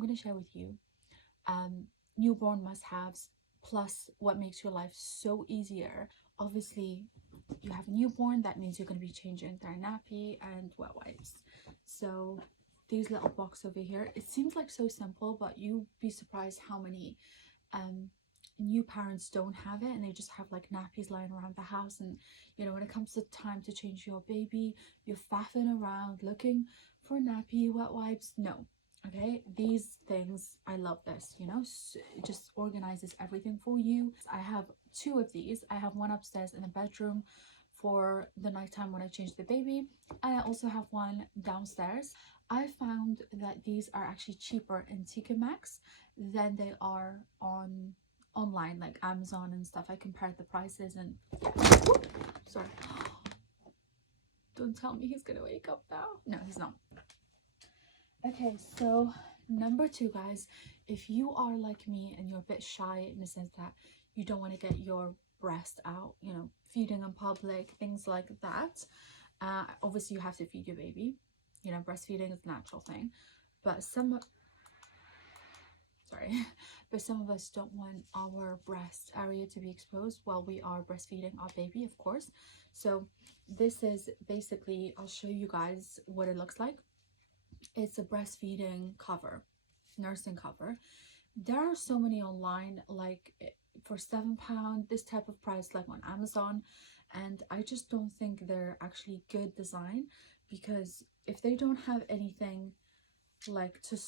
going to share with you newborn must-haves plus what makes your life so easier. Obviously, you have a newborn, that means you're going to be changing their nappy and wet wipes. So these little box over here, it seems like so simple, but you'd be surprised how many new parents don't have it, and they just have like nappies lying around the house. And you know, when it comes to time to change your baby, you're faffing around looking for nappy, wet wipes. No. Okay, these things, I love this, you know, so it just organizes everything for you. I have two of these. I have one upstairs in the bedroom for the nighttime when I change the baby, and I also have one downstairs. I found that these are actually cheaper in TK Maxx than they are on online, like Amazon and stuff. I compared the prices and yeah. Sorry. Don't tell me he's gonna wake up now. No, he's not. Okay, so number two, guys, if you are like me and you're a bit shy in the sense that you don't want to get your breast out, you know, feeding in public, things like that, obviously you have to feed your baby, you know, breastfeeding is a natural thing, but some of us don't want our breast area to be exposed while we are breastfeeding our baby, of course. So this is basically, I'll show you guys what it looks like. It's a breastfeeding cover, nursing cover. There are so many online, like for £7 this type of price, like on Amazon, and I just don't think they're actually good design, because if they don't have anything like to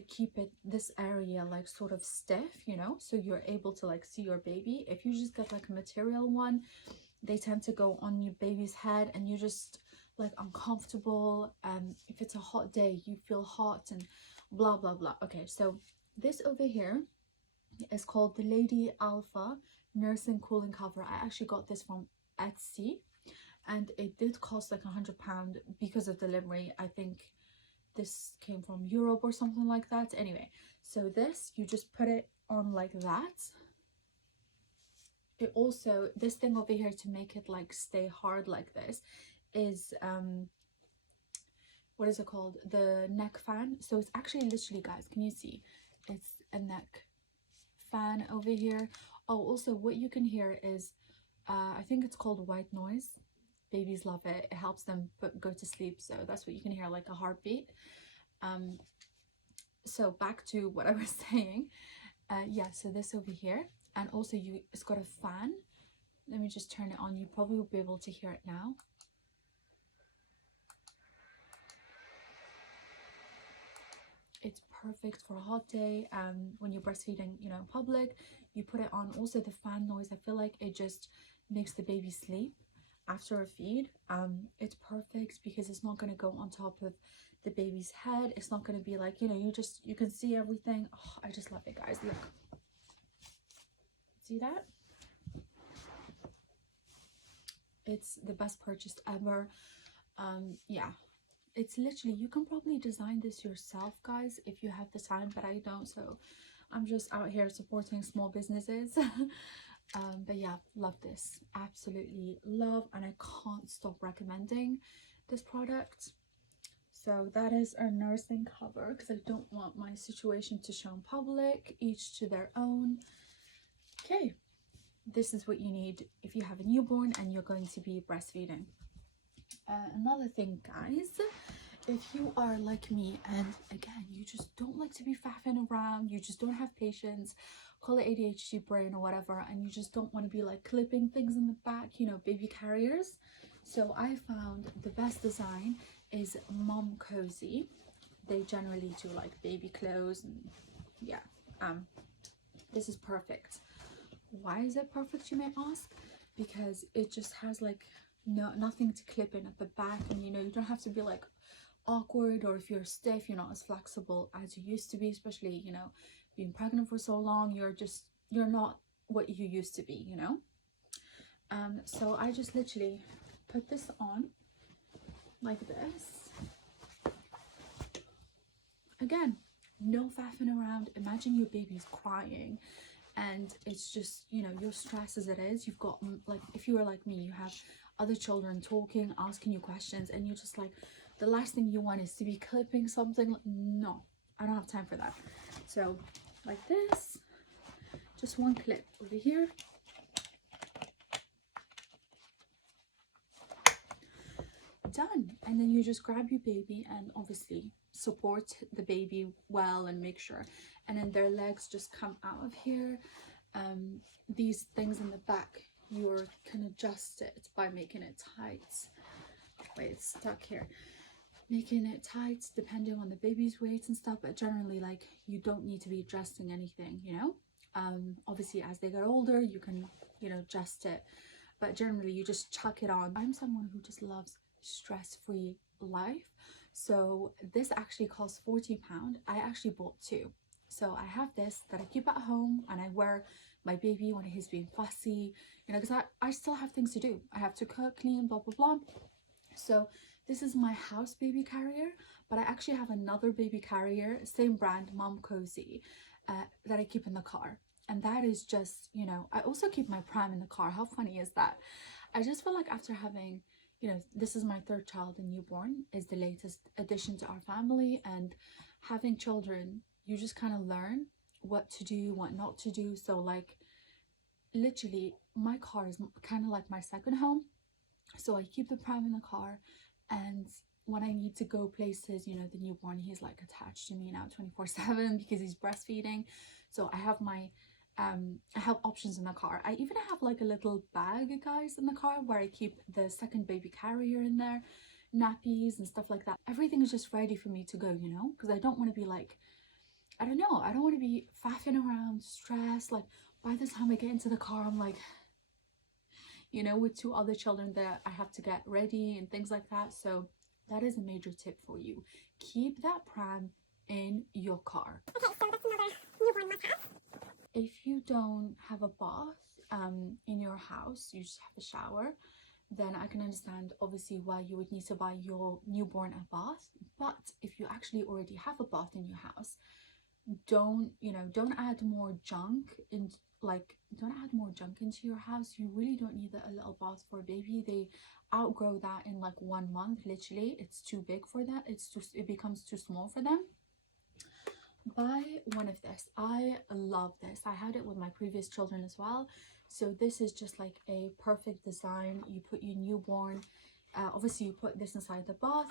keep it, this area, like sort of stiff, you know, so you're able to like see your baby, if you just get like a material one, they tend to go on your baby's head and you just like uncomfortable. If it's a hot day, you feel hot and blah blah blah. Okay, so this over here is called the Lady Alpha Nursing Cooling Cover. I actually got this from Etsy, and it did cost like £100 because of delivery. I think this came from Europe or something like that. Anyway, so this, you just put it on like that. It also, this thing over here to make it like stay hard like this is what is it called, the neck fan. So it's actually literally, guys, can you see, it's a neck fan over here. Oh, also what you can hear is I think it's called white noise. Babies love it. It helps them go to sleep, so that's what you can hear, like a heartbeat. So back to what I was saying. Yeah, so this over here, and also it's got a fan. Let me just turn it on. You probably will be able to hear it now. It's perfect for a hot day, when you're breastfeeding, you know, in public. You put it on. Also the fan noise, I feel like it just makes the baby sleep after a feed. It's perfect because it's not going to go on top of the baby's head. It's not going to be like, you know, you can see everything. Oh, I just love it, guys. Look, see that? It's the best purchase ever. Yeah, it's literally, you can probably design this yourself, guys, if you have the time, but I don't, so I'm just out here supporting small businesses. But yeah, love this, absolutely love, and I can't stop recommending this product. So that is our nursing cover, because I don't want my situation to show in public, each to their own. Okay, this is what you need if you have a newborn and you're going to be breastfeeding. Another thing, guys, if you are like me and again you just don't like to be faffing around, you just don't have patience, call it ADHD brain or whatever, and you just don't want to be like clipping things in the back, you know, baby carriers. So I found the best design is Mom Cozy. They generally do like baby clothes, and yeah, this is perfect. Why is it perfect, you may ask? Because it just has like nothing to clip in at the back, and you know, you don't have to be like awkward, or if you're stiff, you're not as flexible as you used to be, especially, you know, being pregnant for so long, you're not what you used to be, you know. So I just literally put this on like this. Again, no faffing around. Imagine your baby's crying and it's just, you know, you're stressed as it is. You've got, like, if you were like me, you have other children talking, asking you questions, and you're just like, the last thing you want is to be clipping something. No, I don't have time for that. So like this, just one clip over here. Done. And then you just grab your baby and obviously support the baby well and make sure. And then their legs just come out of here. These things in the back, you can adjust it by making it tight. Wait, it's stuck here. Making it tight depending on the baby's weight and stuff, but generally, like, you don't need to be adjusting anything, you know. Obviously as they get older you can, you know, adjust it, but generally you just chuck it on. I'm someone who just loves stress-free life, so this actually costs £40. I actually bought two, so I have this that I keep at home and I wear my baby when he's being fussy, you know, because I still have things to do. I have to cook, clean, blah blah blah. So this is my house baby carrier, but I actually have another baby carrier, same brand, Mom Cozy, that I keep in the car. And that is just, you know, I also keep my pram in the car. How funny is that? I just feel like after having, you know, this is my third child, and newborn is the latest addition to our family, and having children, you just kind of learn what to do, what not to do. So like literally my car is kind of like my second home. So I keep the pram in the car, and when I need to go places, you know, the newborn, he's like attached to me now 24/7 because he's breastfeeding. So I have my I have options in the car. I even have like a little bag, guys, in the car where I keep the second baby carrier in there, nappies and stuff like that. Everything is just ready for me to go, you know, because I don't want to be like, I don't know, I don't want to be faffing around, stressed. Like by the time I get into the car, I'm like, you know, with two other children that I have to get ready and things like that. So that is a major tip for you. Keep that pram in your car. Okay, so that's another newborn must-have. If you don't have a bath in your house, you just have a shower, then I can understand obviously why you would need to buy your newborn a bath. But if you actually already have a bath in your house, don't, you know, don't add more junk in, like, don't add more junk into your house. You really don't need a little bath for a baby. They outgrow that in like 1 month. Literally, it's too big for that. It becomes too small for them. Buy one of this. I love this. I had it with my previous children as well. So this is just like a perfect design. You put your newborn, obviously you put this inside the bath.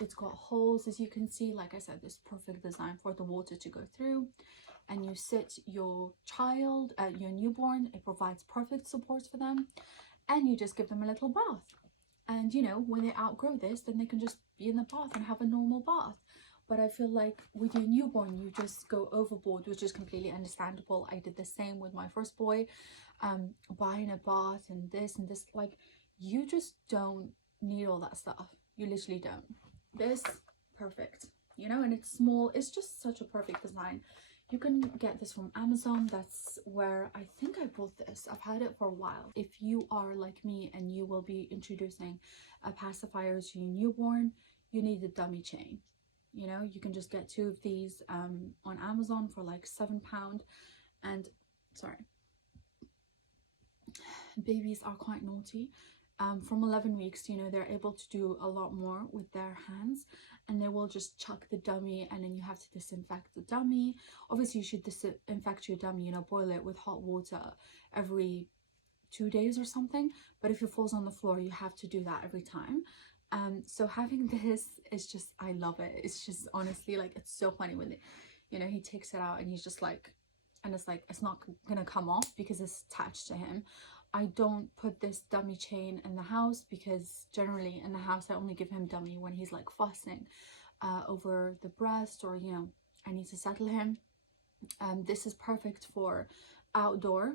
It's got holes, as you can see. Like I said, this perfect design for the water to go through. And you sit your child, your newborn. It provides perfect support for them, and you just give them a little bath. And you know, when they outgrow this, then they can just be in the bath and have a normal bath. But I feel like with your newborn, you just go overboard, which is completely understandable. I did the same with my first boy, buying a bath and this, like, you just don't need all that stuff. You literally don't. This, perfect, you know, and it's small. It's just such a perfect design. You can get this from Amazon. That's where I think I bought this. I've had it for a while. If you are like me and you will be introducing a pacifier to your newborn, you need a dummy chain. You know, you can just get two of these on Amazon for like £7. And sorry, babies are quite naughty. From 11 weeks, you know, they're able to do a lot more with their hands, and they will just chuck the dummy, and then you have to disinfect the dummy. Obviously you should disinfect your dummy, you know, boil it with hot water every 2 days or something. But if it falls on the floor, you have to do that every time. So having this is just, I love it. It's just, honestly, like, it's so funny when you know, he takes it out and he's just like, and it's like, it's not gonna come off because it's attached to him. I don't put this dummy chain in the house because generally in the house I only give him dummy when he's like fussing over the breast, or, you know, I need to settle him. This is perfect for outdoor